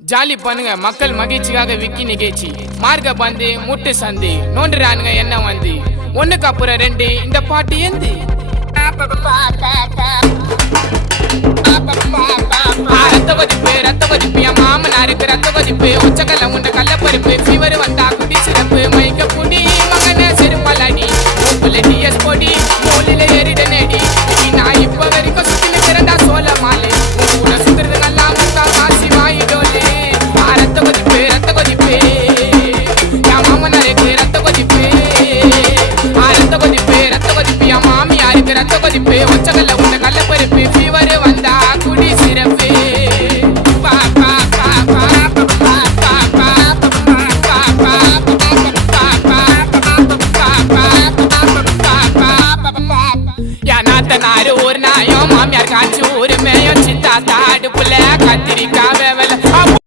jolly பண்ணுங்க மக்கள் மகிழ்ச்சிக்காக விக்கி நிகழ்ச்சி மார்க்க பந்து முட்டு சந்து நோண்டுறானுங்க என்ன வந்து ஒண்ணுக்கு அப்புறம் ரெண்டு இந்த பாட்டு எந்து ரத்த வதிப்பு என் மாமனாருக்கு ரத்த வதிப்பு உச்சக்கல்ல உண்ட கள்ளப்பருப்பு ஃபீவர் வந்தா